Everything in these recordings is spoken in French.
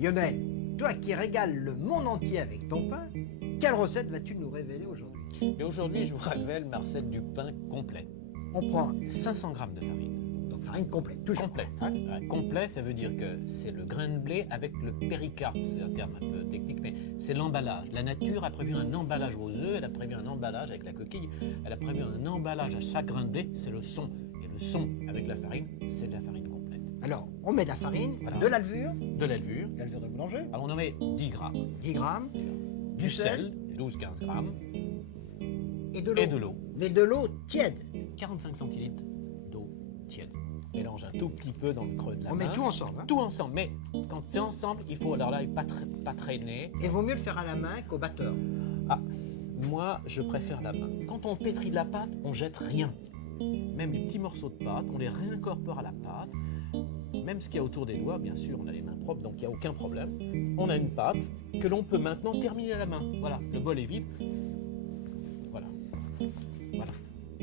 Lionel, toi qui régales le monde entier avec ton pain, quelle recette vas-tu nous révéler aujourd'hui? Et aujourd'hui, je vous révèle ma recette du pain complet. On prend 500 g de farine. donc farine complète, toujours. Complet. Hein? Complet, ça veut dire que c'est le grain de blé avec le péricarpe. C'est un terme un peu technique, mais c'est l'emballage. La nature a prévu un emballage aux œufs, elle a prévu un emballage avec la coquille, elle a prévu un emballage à chaque grain de blé, c'est le son. Et le son avec la farine, c'est de la farine complète. Alors, on met de la farine, Voilà. de la levure, De la levure. de boulanger, Alors on en met 10 grammes. 10 grammes, Du sel, 12-15 grammes. et de l'eau. Et de l'eau. Mais de l'eau tiède. 45 centilitres d'eau tiède. Mélange un tout petit peu dans le creux de la On main. met tout ensemble. Hein? Tout ensemble. Mais quand c'est ensemble, il faut alors là pas traîner. Et vaut mieux le faire à la main qu'au batteur. Ah, moi je préfère la main. Quand on pétrit de la pâte, on jette rien. Même les petits morceaux de pâte, on les réincorpore à la pâte. Même ce qu'il y a autour des doigts, bien sûr, on a les mains propres, donc il n'y a aucun problème. On a une pâte que l'on peut maintenant terminer à la main. Voilà, le bol est vide. Voilà. Voilà.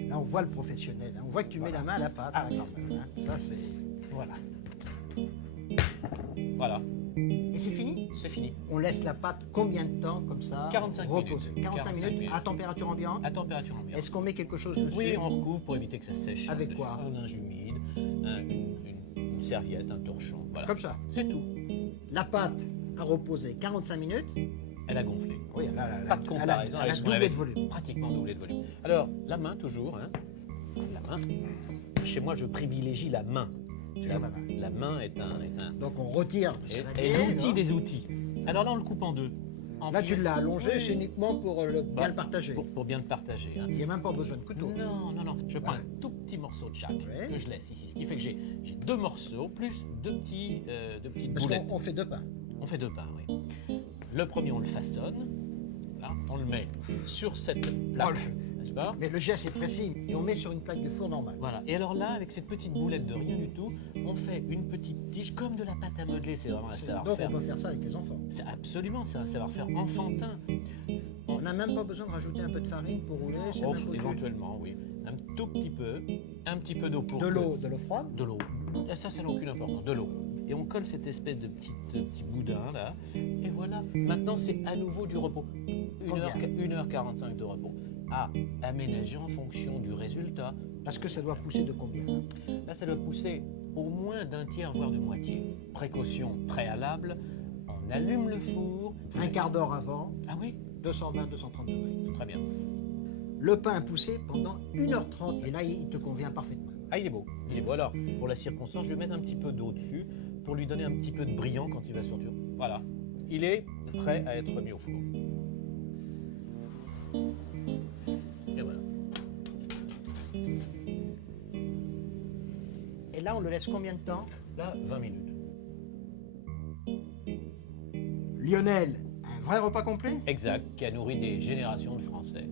Là, on voit le professionnel. Hein? On voit que tu mets la main à la pâte. Ah hein, oui. quand même, hein? Ça, c'est... Voilà. Voilà, Et c'est fini? c'est fini. On laisse la pâte combien de temps comme ça 45 reposer? minutes. 45 minutes 45 minutes. à température ambiante? À température ambiante. Est-ce qu'on met quelque chose dessus? Oui, on recouvre pour éviter que ça sèche. Avec dessus. quoi? Un linge humide, une serviette, un torchon. Voilà. Comme ça. C'est tout. La pâte a reposé 45 minutes. Elle a gonflé. Oui, elle a, Pas de comparaison elle avec a ce qu'on doublé avait. de volume. Pratiquement doublé de volume. Alors, la main toujours. Hein. La main. Chez moi, je privilégie la main. Toujours la main. La main est un Donc on retire du est saladier, l'outil non? des outils. Alors là, on le coupe en deux. En Là, tu pied. l'as allongé, Oui. c'est uniquement pour bien Bah, le partager. Pour bien le partager. Hein. Il n'y a même pas besoin de couteau. Non, non, non. Je prends Voilà. un tout petit morceau de chaque Ouais. que je laisse ici. Ce qui fait que j'ai deux morceaux plus deux petites Parce boulettes. qu'on fait deux pains. On fait deux pains, oui. Le premier, on le façonne. Là, on le met sur cette plaque, Oh, n'est-ce pas? Mais le geste est précis. Et on met sur une plaque de four normale. Voilà. Et alors là, avec cette petite boulette de rien du tout, on fait une petite tige comme de la pâte à modeler. C'est vraiment un Donc savoir-faire. on peut faire ça avec les enfants. C'est absolument, c'est un savoir-faire enfantin. On n'a même pas besoin de rajouter un peu de farine pour rouler. C'est Oh, même pas éventuellement, oui. Un tout petit peu d'eau pour de que- l'eau froide. De l'eau. Et ça n'a aucune importance. De l'eau. Et on colle cette espèce de petit boudin là. Et voilà. Maintenant, c'est à nouveau du repos. Combien 1h45 de repos. À aménager en fonction du résultat. Parce que ça doit pousser de combien? Là, ça doit pousser au moins d'un tiers, voire de moitié. Précaution préalable. On allume le four. Un quart d'heure avant, Ah oui, 220-230 degrés. très bien. Le pain a poussé pendant 1h30 et là, il te convient parfaitement. Ah, il est beau. Il est beau. Alors, pour la circonstance, je vais mettre un petit peu d'eau dessus pour lui donner un petit peu de brillant quand il va sortir. Voilà. Il est prêt à être mis au four. Et voilà. Et là, on le laisse combien de temps? Là, 20 minutes. Lionel, un vrai repas complet? Exact, qui a nourri des générations de Français.